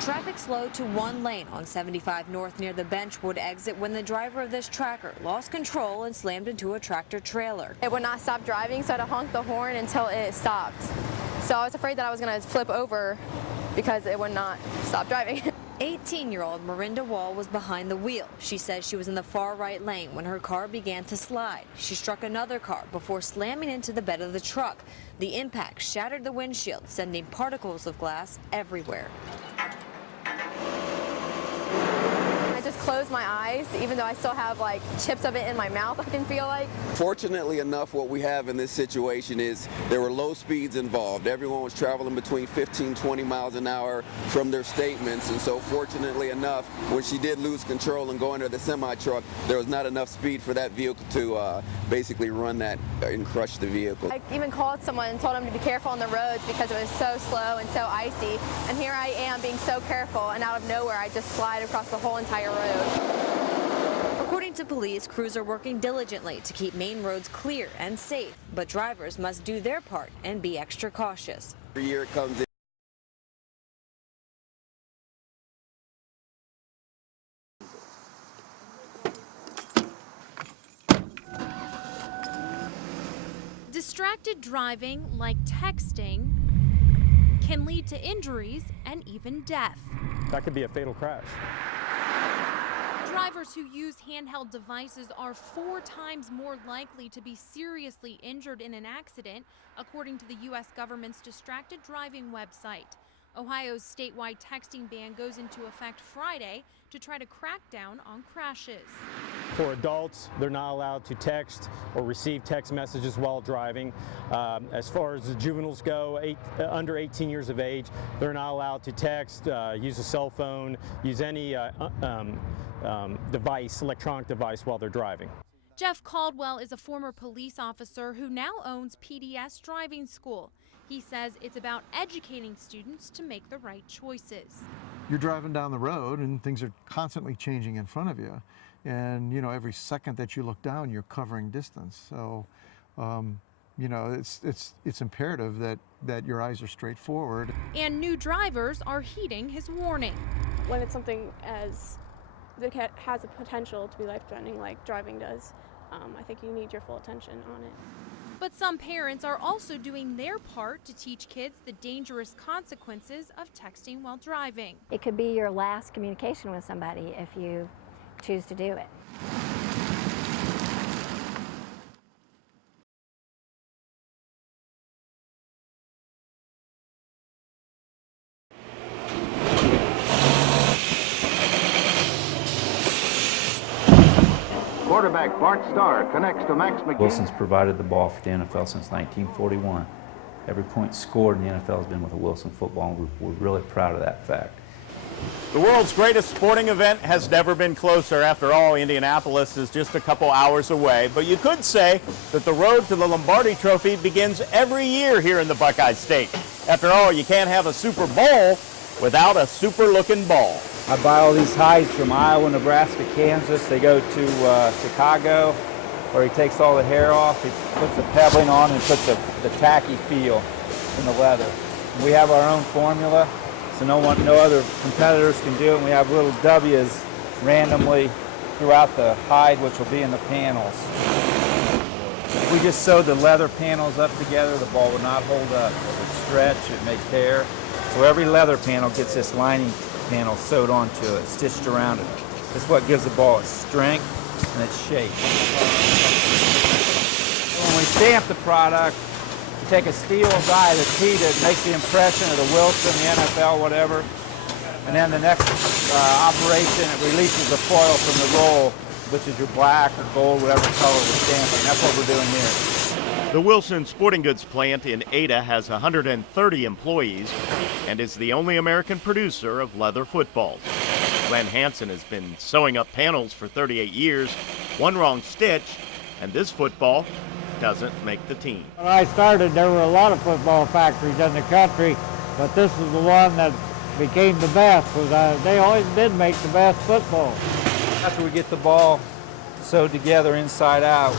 Traffic slowed to one lane on 75 North near the Benchwood exit when the driver of this tracker lost control and slammed into a tractor trailer. It would not stop driving, so I had to honk the horn until it stopped. So I was afraid that I was going to flip over because it would not stop driving. 18-year-old Marinda Wall was behind the wheel. She says she was in the far right lane when her car began to slide. She struck another car before slamming into the bed of the truck. The impact shattered the windshield, sending particles of glass everywhere. I just closed my eyes, even though I still have like chips of it in my mouth, I can feel like. Fortunately enough, what we have in this situation is there were low speeds involved. Everyone was traveling between 15, 20 miles an hour from their statements, and so fortunately enough, when she did lose control and go under the semi-truck, there was not enough speed for that vehicle to basically run that and crush the vehicle. I even called someone and told them to be careful on the roads because it was so slow and so icy, and here I am being so careful, and out of nowhere I just slide across the whole entire road. According to police, crews are working diligently to keep main roads clear and safe, but drivers must do their part and be extra cautious. Every year it comes in. Distracted driving, like texting, can lead to injuries and even death. That could be a fatal crash. Drivers who use handheld devices are 4 times more likely to be seriously injured in an accident, according to the U.S. government's distracted driving website. Ohio's statewide texting ban goes into effect Friday to try to crack down on crashes. For adults, they're not allowed to text or receive text messages while driving. As far as the juveniles go, under 18 years of age, they're not allowed to text, use a cell phone, use any device, electronic device while they're driving. Jeff Caldwell is a former police officer who now owns PDS Driving School. He says it's about educating students to make the right choices. You're driving down the road and things are constantly changing in front of you. And, you know, every second that you look down, you're covering distance. So, you know, it's imperative that your eyes are straight forward. And new drivers are heeding his warning. When it's something that has a potential to be life-threatening like driving does, I think you need your full attention on it. But some parents are also doing their part to teach kids the dangerous consequences of texting while driving. It could be your last communication with somebody if you choose to do it. Quarterback Bart Starr connects to Max McGee. Wilson's provided the ball for the NFL since 1941. Every point scored in the NFL has been with a Wilson football, and we're really proud of that fact. The world's greatest sporting event has never been closer. After all, Indianapolis is just a couple hours away. But you could say that the road to the Lombardi Trophy begins every year here in the Buckeye State. After all, you can't have a Super Bowl without a super-looking ball. I buy all these hides from Iowa, Nebraska, Kansas. They go to Chicago, where he takes all the hair off. He puts the pebbling on and puts the tacky feel in the leather. We have our own formula, so no other competitors can do it. And we have little W's randomly throughout the hide, which will be in the panels. If we just sewed the leather panels up together, the ball would not hold up. It would stretch, it would make tear. So every leather panel gets this lining panel sewed onto it, stitched around it. This is what gives the ball its strength and its shape. When we stamp the product, we take a steel die that's heated, makes the impression of the Wilson, the NFL, whatever, and then the next operation, it releases the foil from the roll, which is your black or gold, whatever color we're stamping. That's what we're doing here. The Wilson Sporting Goods plant in Ada has 130 employees and is the only American producer of leather footballs. Glenn Hansen has been sewing up panels for 38 years. One wrong stitch, and this football doesn't make the team. When I started, there were a lot of football factories in the country, but this is the one that became the best because they always did make the best football. After we get the ball sewed together inside out,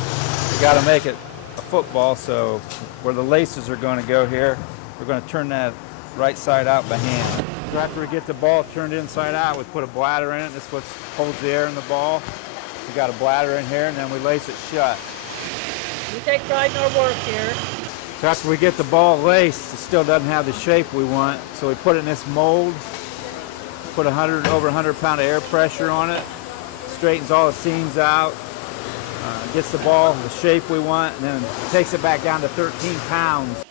we got to make it a football, so where the laces are going to go here, we're going to turn that right side out by hand. So after we get the ball turned inside out, we put a bladder in it. This is what holds the air in the ball. We got a bladder in here, and then we lace it shut. We take pride in our work here. So after we get the ball laced, it still doesn't have the shape we want. So we put it in this mold, put over 100 pound of air pressure on it, straightens all the seams out, gets the ball the shape we want, and then takes it back down to 13 pounds.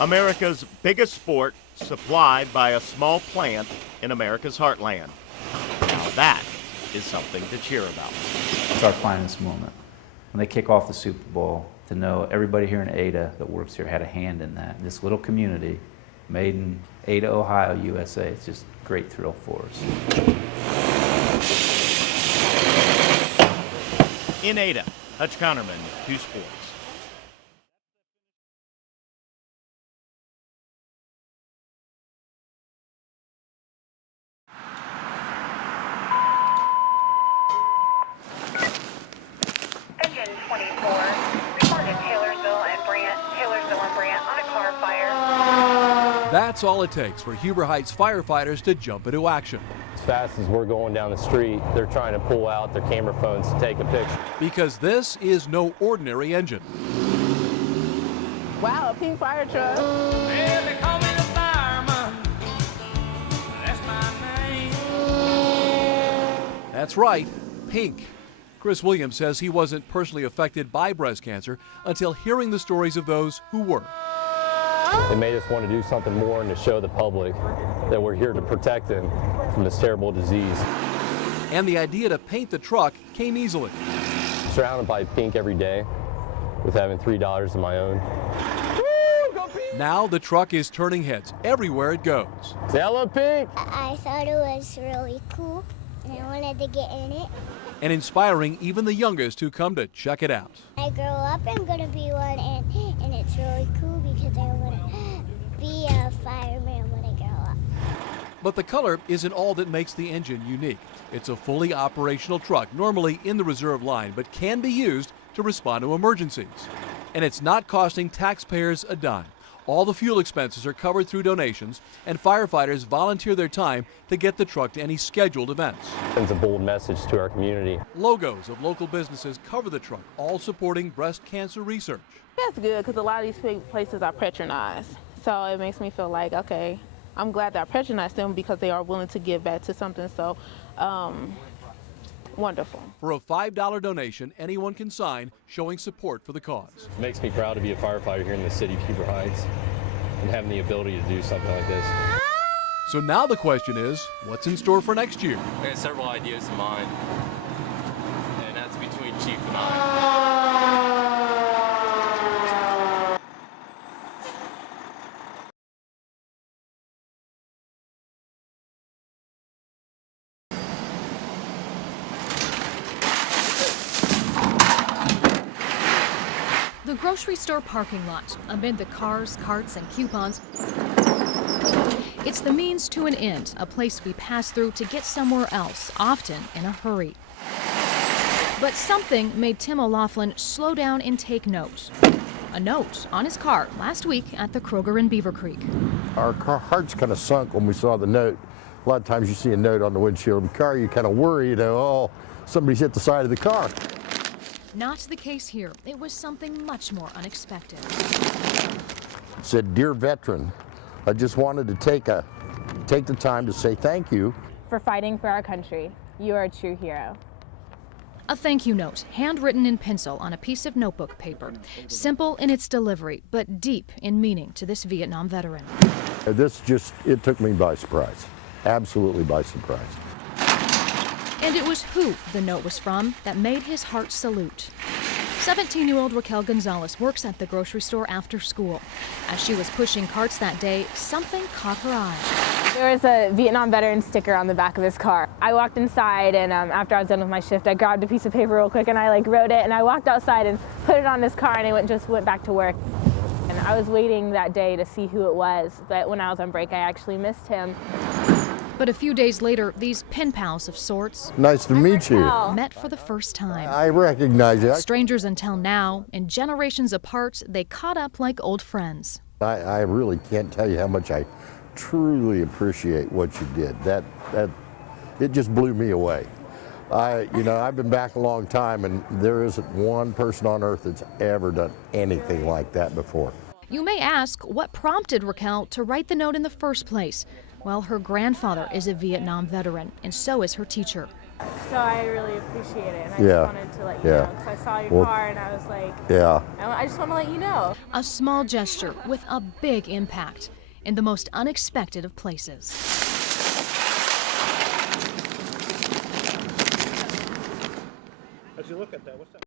America's biggest sport, supplied by a small plant in America's heartland. Now that is something to cheer about. It's our finest moment. When they kick off the Super Bowl, to know everybody here in Ada that works here had a hand in that. This little community, made in Ada, Ohio, USA, it's just a great thrill for us. In Ada, Hutch Counterman, 2 Sports. Engine 24, responded Taylorsville and Brant on a car fire. That's all it takes for Huber Heights firefighters to jump into action. As fast as we're going down the street, they're trying to pull out their camera phones to take a picture. Because this is no ordinary engine. Wow, a pink fire truck. Yeah, they call me the fireman. That's my name. That's right, pink. Chris Williams says he wasn't personally affected by breast cancer until hearing the stories of those who were. It made us want to do something more and to show the public that we're here to protect them from this terrible disease. And the idea to paint the truck came easily. I'm surrounded by pink every day with having $3 of my own. Now the truck is turning heads everywhere it goes. Say hello, pink! I thought it was really cool and I wanted to get in it. And inspiring even the youngest who come to check it out. I grow up, I'm going to be one, and it's really cool because I want to be a fireman when I grow up. But the color isn't all that makes the engine unique. It's a fully operational truck, normally in the reserve line, but can be used to respond to emergencies. And it's not costing taxpayers a dime. All the fuel expenses are covered through donations, and firefighters volunteer their time to get the truck to any scheduled events. It's a bold message to our community. Logos of local businesses cover the truck, all supporting breast cancer research. That's good because a lot of these places are patronized. So it makes me feel like, okay, I'm glad that I patronized them because they are willing to give back to something so wonderful. For a $5 donation, anyone can sign showing support for the cause. It makes me proud to be a firefighter here in the city of Huber Heights and having the ability to do something like this. So now the question is, what's in store for next year? I got several ideas in mind, and that's between Chief and I. The grocery store parking lot, amid the cars, carts, and coupons. It's the means to an end, a place we pass through to get somewhere else, often in a hurry. But something made Tim O'Laughlin slow down and take note. A note on his car last week at the Kroger in Beaver Creek. Our hearts kind of sunk when we saw the note. A lot of times you see a note on the windshield of the car, you kind of worry, oh, somebody's hit the side of the car. Not the case here. It was something much more unexpected. It said, "Dear veteran, I just wanted to take the time to say thank you for fighting for our country. You are a true hero." A thank you note, handwritten in pencil on a piece of notebook paper. Simple in its delivery, but deep in meaning to this Vietnam veteran. It took me by surprise. Absolutely by surprise. And it was who the note was from that made his heart salute. 17-year-old Raquel Gonzalez works at the grocery store after school. As she was pushing carts that day, something caught her eye. There was a Vietnam veteran sticker on the back of his car. I walked inside, and after I was done with my shift, I grabbed a piece of paper real quick and I wrote it, and I walked outside and put it on his car, and I just went back to work. And I was waiting that day to see who it was, but when I was on break, I actually missed him. But a few days later, these pen pals of sorts Nice to meet you. met for the first time. I recognize you. Strangers until now, and generations apart, they caught up like old friends. I really can't tell you how much I truly appreciate what you did. That it just blew me away. I've been back a long time, and there isn't one person on earth that's ever done anything like that before. You may ask what prompted Raquel to write the note in the first place. Well, her grandfather is a Vietnam veteran, and so is her teacher. So I really appreciate it, and I Yeah. just wanted to let you know, because I saw your car and I was like, Yeah. I just want to let you know. A small gesture with a big impact in the most unexpected of places. As you look at that, what's that?